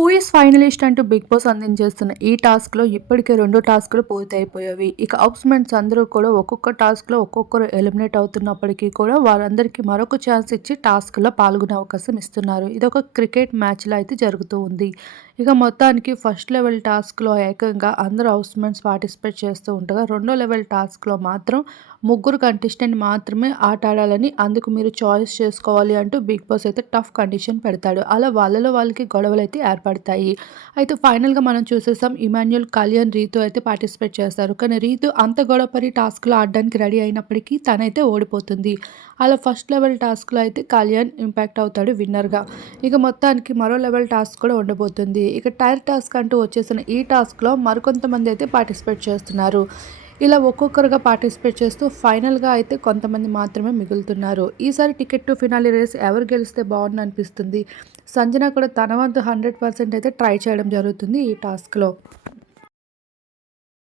Who is finalist అంటూ Bigg Boss అందించేస్తున్న ఈ టాస్క్లో ఇప్పటికే రెండు టాస్క్లు పూర్తి అయిపోయాయి ఇక అవుట్స్మెంట్స్ అందరూ కూడా ఒక్కొక్క టాస్క్లో ఒక్కొక్కరు ఎలిమినేట్ అవుతున్నప్పటికీ కూడా వారందరికీ మరొక ఛాన్స్ ఇచ్చి టాస్క్లో పాల్గొనే అవకాశం ఇస్తున్నారు. ఇది ఒక క్రికెట్ మ్యాచ్లో అయితే జరుగుతూ ఉంది. ఇక మొత్తానికి ఫస్ట్ లెవెల్ టాస్క్లో ఏకంగా అందరూ హౌస్మెంట్స్ పార్టిసిపేట్ చేస్తూ ఉండగా రెండో లెవెల్ టాస్క్లో మాత్రం ముగ్గురు కంటెస్టెంట్ మాత్రమే ఆట ఆడాలని అందుకు మీరు చాయిస్ చేసుకోవాలి అంటూ బిగ్ బాస్ అయితే టఫ్ కండిషన్ పెడతాడు. అలా వాళ్ళలో వాళ్ళకి గొడవలు అయితే ఏర్పడతాయి అయితే ఫైనల్గా మనం చూసేసాం ఇమాన్యుల్ కళ్యాణ్ రీతు అయితే పార్టిసిపేట్ చేస్తారు. కానీ రీతు అంత గొడవపడి టాస్క్లో ఆడడానికి రెడీ అయినప్పటికీ తనైతే ఓడిపోతుంది. అలా ఫస్ట్ లెవెల్ టాస్క్లో అయితే కళ్యాణ్ ఇంపాక్ట్ అవుతాడు విన్నర్గా. ఇక మొత్తానికి మరో లెవెల్ టాస్క్ కూడా ఉండబోతుంది. ఇక టైర్ టాస్క్ అంటూ వచ్చేసిన ఈ టాస్క్లో మరికొంతమంది అయితే పార్టిసిపేట్ చేస్తున్నారు. ఇలా ఒక్కొక్కరుగా పార్టిసిపేట్ చేస్తూ ఫైనల్గా అయితే కొంతమంది మాత్రమే మిగులుతున్నారు. ఈసారి టికెట్ టు ఫినాలి రేస్ ఎవరు గెలిస్తే బాగుంది అనిపిస్తుంది? సంజన కూడా తన వంతు హండ్రెడ్ పర్సెంట్ అయితే ట్రై చేయడం జరుగుతుంది ఈ టాస్క్లో.